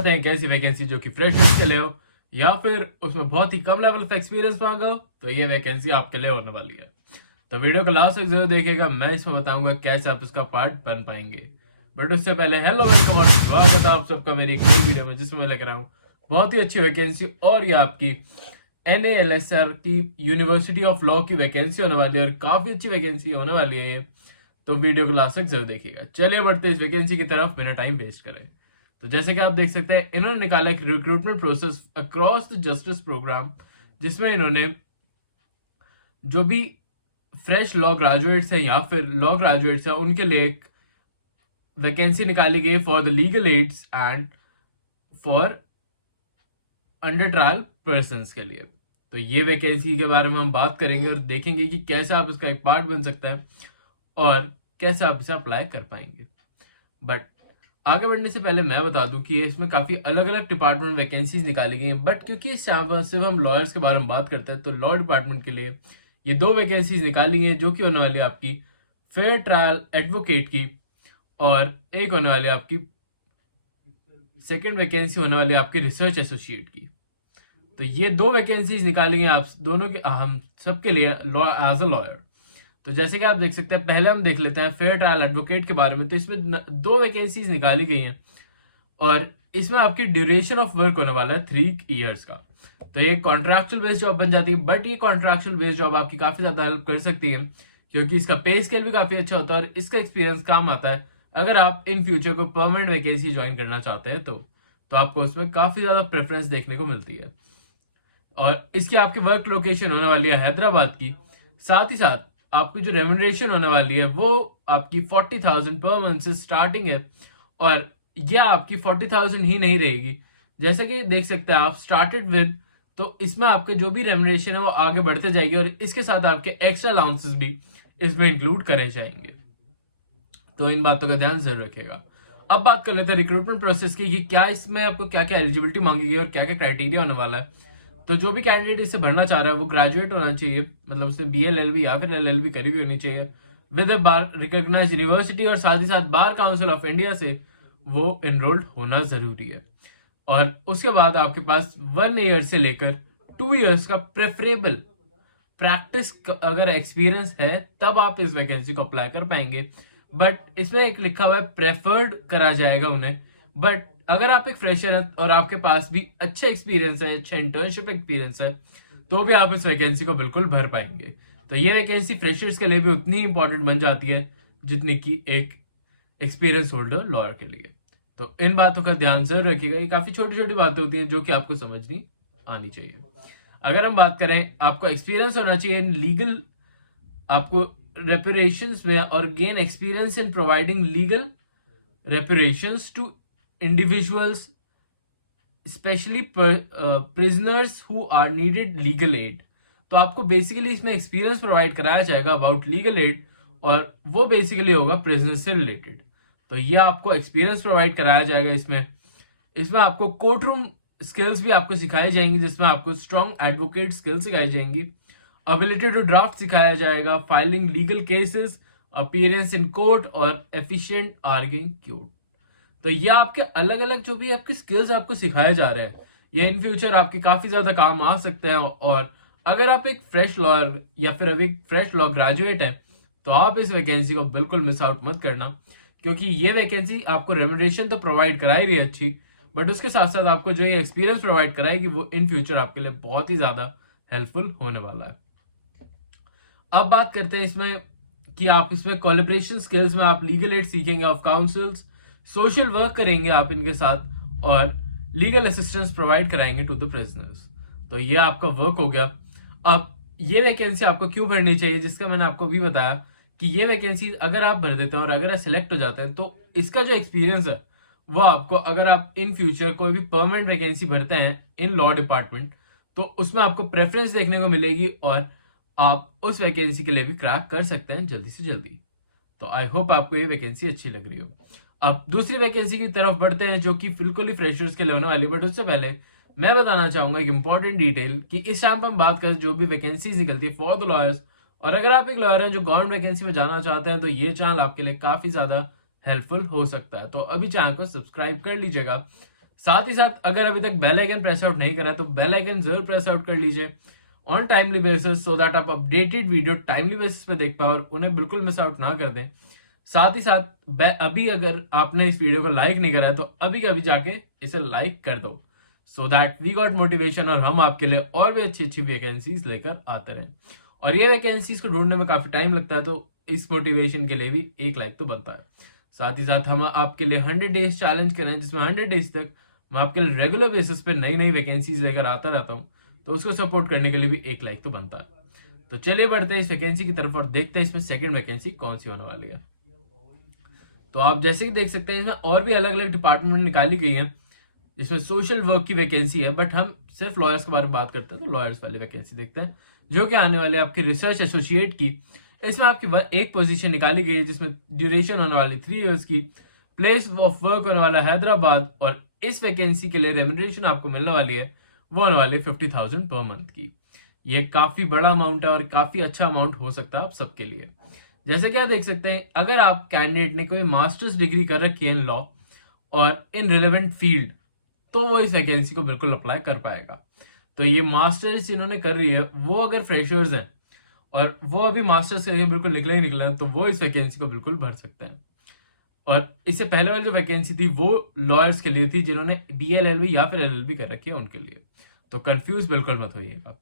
चाहते हैं एक ऐसी वैकेंसी जो कि फ्रेशर्स के लिए हो या फिर उसमें बहुत ही कम लेवल ऑफ एक्सपीरियंस मांगा हो, तो ये वैकेंसी आपके लिए होने वाली है। तो वीडियो को लास्ट तक जरूर देखिएगा, मैं इसमें बताऊंगा कैसे आप इसका पार्ट बन पाएंगे। बट उससे पहले हेलो वेलकम और स्वागत है आप सबका मेरी एक नई वीडियो में, जिसमें मैं लेकर आऊँ बहुत ही अच्छी वैकेंसी। और ये आपकी NALSR की यूनिवर्सिटी ऑफ लॉ की वैकेंसी होने वाली है और काफी अच्छी वैकेंसी होने वाली है ये। तो वीडियो को लास्ट तक जरूर देखिएगा। चलिए बढ़ते इस वैकेंसी की तरफ बिना टाइम वेस्ट करें। तो जैसे कि आप देख सकते हैं, इन्होंने निकाला एक recruitment process across the justice program, जिसमें इन्होंने जो भी फ्रेश लॉ ग्रेजुएट्स हैं या फिर लॉ ग्रेजुएट्स हैं उनके लिए एक वैकेंसी निकाली गई for the legal aids and for under trial person के लिए। तो ये वैकेंसी के बारे में हम बात करेंगे और देखेंगे कि कैसे आप इसका एक पार्ट बन सकता है और कैसे आप इसे अप्लाई कर पाएंगे। बट आगे बढ़ने से पहले मैं बता दूं कि इसमें काफी अलग अलग डिपार्टमेंट वैकेंसीज निकाली गई हैं। बट क्योंकि इस सिर्फ हम लॉयर्स के बारे में बात करते हैं, तो लॉ डिपार्टमेंट के लिए ये दो वैकेंसीज निकाली गई हैं, जो कि होने वाली है आपकी फेयर ट्रायल एडवोकेट की, और एक होने वाली है आपकी सेकेंड वैकेंसी होने वाली है आपकी रिसर्च एसोसिएट की। तो ये दो वैकेंसीज निकाली गई आप दोनों के, हम सबके लिए एज अ लॉयर। तो जैसे कि आप देख सकते हैं, पहले हम देख लेते हैं फेयर ट्रायल एडवोकेट के बारे में। तो इसमें दो वैकेंसीज निकाली गई हैं और इसमें आपकी ड्यूरेशन ऑफ वर्क होने वाला है 3 ईयर्स का। तो ये कॉन्ट्रैक्चुअल बेस्ड जॉब बन जाती है, बट ये कॉन्ट्रैक्चुअल बेस्ड जॉब आपकी काफी ज्यादा हेल्प कर सकती है, क्योंकि इसका पे स्केल भी काफी अच्छा होता है और इसका एक्सपीरियंस काम आता है अगर आप इन फ्यूचर को परमानेंट वैकेंसी ज्वाइन करना चाहते हैं। तो आपको उसमें काफी ज्यादा प्रेफरेंस देखने को मिलती है। और इसकी आपकी वर्क लोकेशन होने वाली है हैदराबाद की। साथ ही साथ आपकी जो रेम्यूनरेशन होने वाली है वो आपकी 40,000 पर मंथ से स्टार्टिंग है, और यह आपकी 40,000 ही नहीं रहेगी। जैसे कि देख सकते हैं आप स्टार्टेड विद, तो इसमें आपके जो भी रेम्यूनरेशन है वो आगे बढ़ते जाएगी और इसके साथ आपके एक्स्ट्रा अलाउंसेस भी इसमें इंक्लूड करे जाएंगे। तो इन बातों का ध्यान जरूर रखिएगा। अब बात कर लेते हैं रिक्रूटमेंट प्रोसेस की, कि क्या इसमें आपको क्या क्या एलिजिबिलिटी मांगी गई और क्या क्या क्राइटेरिया होने वाला है। तो जो भी कैंडिडेट इसे भरना चाह रहा है वो ग्रेजुएट होना चाहिए, मतलब उसने BA LLB या फिर LLB करी हुई होनी चाहिए विद बार रिकॉग्नाइज्ड यूनिवर्सिटी, और साथ ही साथ बार काउंसिल ऑफ इंडिया से वो एनरोल्ड होना जरूरी है। और उसके बाद आपके पास 1 ईयर से लेकर 2 ईयर्स का प्रेफरेबल प्रैक्टिस अगर एक्सपीरियंस है तब आप इस वैकेंसी को अप्लाई कर पाएंगे। बट इसमें एक लिखा हुआ है प्रेफर्ड करा जाएगा उन्हें। बट अगर आप एक फ्रेशर हैं और आपके पास भी अच्छा एक्सपीरियंस है, अच्छा इंटर्नशिप एक्सपीरियंस है, तो भी आप इस वैकेंसी को बिल्कुल भर पाएंगे। तो ये वैकेंसी फ्रेशर्स के लिए भी उतनी ही इंपॉर्टेंट बन जाती है जितनी की एक एक्सपीरियंस होल्डर लॉयर के लिए। तो इन बातों का ध्यान जरूर रखिएगा। ये काफी छोटी छोटी बातें होती हैं जो कि आपको समझनी आनी चाहिए। अगर हम बात करें, आपको एक्सपीरियंस होना चाहिए इन लीगल, आपको रेपुरेशंस में, और gain experience in providing legal reparations to individuals, especially prisoners who are needed legal aid। तो आपको बेसिकली इसमें एक्सपीरियंस प्रोवाइड कराया जाएगा अबाउट लीगल एड, और वो बेसिकली होगा प्रिजनर से रिलेटेड। तो ये आपको एक्सपीरियंस प्रोवाइड कराया जाएगा। इसमें आपको कोर्ट रूम स्किल्स भी आपको सिखाई जाएंगी, जिसमें आपको स्ट्रॉन्ग एडवोकेट स्किल्स सिखाई जाएंगी, एबिलिटी टू ड्राफ्ट सिखाया जाएगा, filing legal cases, appearance in court और एफिशिएंट आर्गिंग कोर्ट। तो ये आपके अलग अलग जो भी आपके स्किल्स आपको सिखाए जा रहे हैं, ये इन फ्यूचर आपके काफी ज्यादा काम आ सकते हैं। और अगर आप एक फ्रेश लॉयर या फिर अभी फ्रेश लॉ ग्रेजुएट हैं, तो आप इस वैकेंसी को बिल्कुल मिस आउट मत करना, क्योंकि ये वैकेंसी आपको रेम्यूनरेशन तो प्रोवाइड कराई रही है अच्छी, बट उसके साथ साथ आपको जो ये एक्सपीरियंस प्रोवाइड कराएगी वो इन फ्यूचर आपके लिए बहुत ही ज्यादा हेल्पफुल होने वाला है। अब बात करते हैं इसमें कि आप इसमें कोलैबोरेशन स्किल्स में आप लीगल एड सीखेंगे ऑफ काउंसिल्स, सोशल वर्क करेंगे आप इनके साथ, और लीगल असिस्टेंस प्रोवाइड कराएंगे टू द प्रिजनर्स। तो ये आपका वर्क हो गया। अब ये वैकेंसी आपको क्यों भरनी चाहिए, जिसका मैंने आपको भी बताया कि ये वैकेंसी अगर आप भर देते हैं और अगर आप सिलेक्ट हो जाते हैं, तो इसका जो एक्सपीरियंस है वो आपको, अगर आप इन फ्यूचर कोई भी परमानेंट वैकेंसी भरते हैं इन लॉ डिपार्टमेंट, तो उसमें आपको प्रेफरेंस देखने को मिलेगी और आप उस वैकेंसी के लिए भी क्रैक कर सकते हैं जल्दी से जल्दी। तो आई होप आपको ये वैकेंसी अच्छी लग रही हो। अब दूसरी वैकेंसी की तरफ बढ़ते हैं, जो कि बिल्कुल ही फ्रेशर्स के लिए होने वाली। बट उससे पहले मैं बताना चाहूंगा एक इंपॉर्टेंट डिटेल, कि इस टाइम पर हम बात करें जो भी वैकेंसीज निकलती है फॉर द लॉयर्स, और अगर आप एक लॉयर हैं जो गवर्नमेंट वैकेंसी में जाना चाहते हैं, तो ये चैनल आपके लिए काफी ज्यादा हेल्पफुल हो सकता है। तो अभी चैनल को सब्सक्राइब कर लीजिएगा। साथ ही साथ अगर अभी तक बेल आइकन प्रेस आउट नहीं करा तो बेल आइकन जरूर प्रेस आउट कर लीजिए on timely basis, so that आप अपडेटेड वीडियो टाइमली बेसिस पे देख पाए और उन्हें बिल्कुल मिस आउट ना कर दें। साथ ही साथ अभी अगर आपने इस वीडियो को लाइक नहीं करा है तो अभी कभी जाके इसे लाइक कर दो, so that we got motivation और हम आपके लिए और भी अच्छी अच्छी वैकेंसीज लेकर आते रहें। और ये वैकेंसीज को ढूंढने में काफी टाइम लगता है, तो इस मोटिवेशन के लिए भी एक लाइक तो बनता है। साथ ही साथ हम आपके लिए 100 डेज चैलेंज करें, जिसमें 100 डेज तक मैं आपके लिए रेगुलर बेसिस पे नई नई वैकेंसीज लेकर आता रहता हूँ, तो उसको सपोर्ट करने के लिए भी एक लाइक तो बनता है। तो चलिए बढ़ते हैं इस वैकेंसी की तरफ और देखते हैं इसमें सेकंड वैकेंसी कौन सी होने वाली है। तो आप जैसे कि देख सकते हैं इसमें और भी अलग अलग डिपार्टमेंट निकाली गई है, जिसमें सोशल वर्क की वैकेंसी है, बट हम सिर्फ लॉयर्स के बारे में बात करते हैं, तो लॉयर्स वाली वैकेंसी देखते हैं जो कि आने वाले आपकी रिसर्च एसोसिएट की। इसमें आपकी एक पोजीशन निकाली गई है जिसमें ड्यूरेशन होने वाली 3 इयर्स की, प्लेस ऑफ वर्क होने वाला हैदराबाद, और इस वैकेंसी के लिए रेम्यूनरेशन आपको मिलने वाली है वो होने वाली 50,000 पर मंथ की। ये काफी बड़ा अमाउंट है और काफी अच्छा अमाउंट हो सकता है आप सबके लिए। जैसे कि आप देख सकते हैं, अगर आप कैंडिडेट ने कोई मास्टर्स डिग्री कर रखी है इन लॉ और इन रिलेवेंट फील्ड, तो वो इस वैकेंसी को बिल्कुल अप्लाई कर पाएगा। तो ये मास्टर्स जिन्होंने कर रही है वो अगर फ्रेशर्स हैं और वो अभी मास्टर्स करके बिल्कुल निकले ही निकले हैं, तो वो इस वैकेंसी को बिल्कुल भर सकते हैं। और इससे पहले वाली जो वैकेंसी थी वो लॉयर्स के लिए थी जिन्होंने BLLB या फिर LLB कर रखी है उनके लिए, तो कंफ्यूज बिल्कुल मत होइएगा।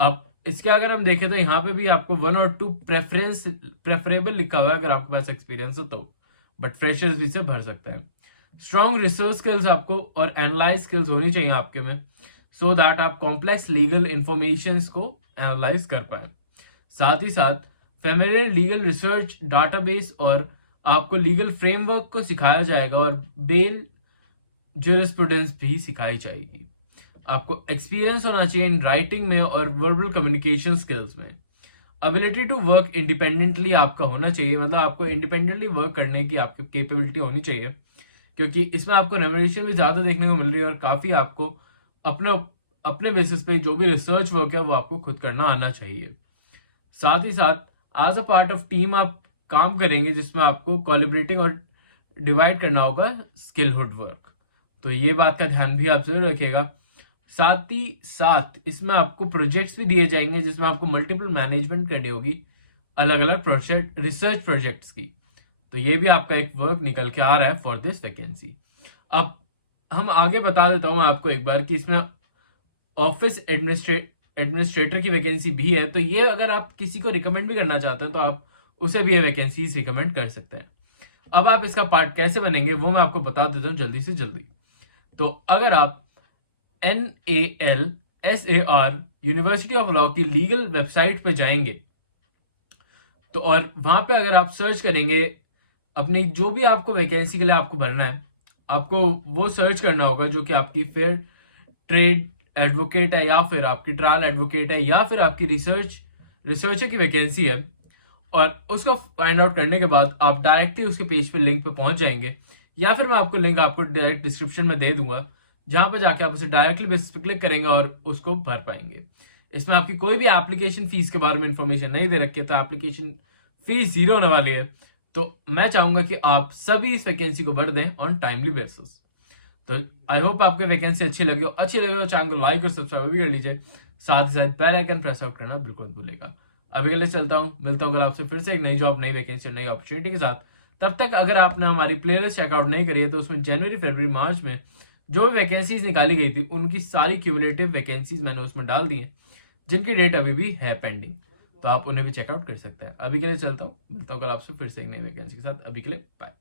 अब इसके अगर हम देखें तो यहाँ पे भी आपको 1 और 2 प्रेफरेबल लिखा हुआ है अगर आपके पास एक्सपीरियंस हो तो, बट फ्रेशर्स भी से भर सकते हैं। स्ट्रॉन्ग रिसर्च स्किल्स आपको और एनालाइज स्किल्स होनी चाहिए आपके में, सो दैट आप कॉम्प्लेक्स लीगल इंफॉर्मेशन को एनालाइज कर पाए। साथ ही साथ फेमिलियर लीगल रिसर्च डाटाबेस और आपको लीगल फ्रेमवर्क को सिखाया जाएगा और बेल ज्यूरिस्प्रूडेंस भी सिखाई जाएगी। आपको एक्सपीरियंस होना चाहिए इन राइटिंग में और वर्बल कम्युनिकेशन स्किल्स में। एबिलिटी टू वर्क इंडिपेंडेंटली आपका होना चाहिए, मतलब आपको इंडिपेंडेंटली वर्क करने की आपकी कैपेबिलिटी होनी चाहिए, क्योंकि इसमें आपको रेम्यूनरेशन भी ज्यादा देखने को मिल रही है और काफी आपको अपने अपने बेसिस पे जो भी रिसर्च वर्क है वो आपको खुद करना आना चाहिए। साथ ही साथ as a part of team आप काम करेंगे जिसमें आपको कोलैबोरेटिंग और डिवाइड करना होगा स्किलहुड वर्क, तो ये बात का ध्यान भी आप जरूर रखिएगा। साथ ही साथ इसमें आपको प्रोजेक्ट्स भी दिए जाएंगे जिसमें आपको मल्टीपल मैनेजमेंट करनी होगी अलग अलग प्रोजेक्ट रिसर्च प्रोजेक्ट्स की, तो ये भी आपका एक वर्क निकल के आ रहा है फॉर दिस वैकेंसी। अब हम आगे बता देता हूं मैं आपको एक बार कि इसमें ऑफिस एडमिनिस्ट्रेटर की वैकेंसी भी है, तो ये अगर आप किसी को रिकमेंड भी करना चाहते हैं तो आप उसे भी ये वैकेंसी रिकमेंड कर सकते हैं। अब आप इसका पार्ट कैसे बनेंगे वो मैं आपको बता देता हूँ जल्दी से जल्दी। तो अगर आप NALSAR यूनिवर्सिटी ऑफ लॉ की लीगल वेबसाइट पे जाएंगे तो और वहां पे अगर आप सर्च करेंगे अपनी जो भी आपको वैकेंसी के लिए आपको भरना है, आपको वो सर्च करना होगा जो कि आपकी फेयर ट्रेड एडवोकेट है या फिर आपकी ट्रायल एडवोकेट है या फिर आपकी रिसर्चर की वैकेंसी है, और उसको फाइंड आउट करने के बाद आप डायरेक्टली उसके पेज पे लिंक पे पहुंच जाएंगे, या फिर मैं आपको लिंक आपको डायरेक्ट डिस्क्रिप्शन में दे दूंगा जहां पे जाके आप उसे डायरेक्टली बेसिस पे क्लिक करेंगे और उसको भर पाएंगे। इसमें आपकी कोई भी एप्लीकेशन फीस के बारे में इंफॉर्मेशन नहीं दे रखी है, तो एप्लीकेशन फीस 0 होने वाली है। तो मैं चाहूंगा कि आप सभी इस वैकेंसी को भर दें ऑन टाइमली बेसिस। तो आई होप आपको वैकेंसी अच्छी लगी हो तो चैनल को लाइक और सब्सक्राइब भी कर लीजिए, साथ ही साथ बेल आइकन प्रेस आउट करना बिल्कुल मत भूलेगा। अभी के लिए चलता हूँ, मिलता हूँ कल आपसे फिर से एक नई जॉब, नई वैकेंसी और नई अपॉर्चुनिटी के साथ। तब तक अगर आपने हमारी प्लेलिस्ट चेकआउट नहीं करी है तो उसमें जनवरी फरवरी मार्च में जो भी वैकेंसीज निकाली गई थी उनकी सारी क्यूमुलेटिव वैकेंसीज मैंने उसमें डाल दी है जिनकी डेट अभी भी है पेंडिंग, तो आप उन्हें भी चेकआउट कर सकते हैं। अभी के लिए चलता हूँ, मिलता हूँ कल आपसे फिर से एक नई वैकेंसी के साथ। अभी के लिए बाय।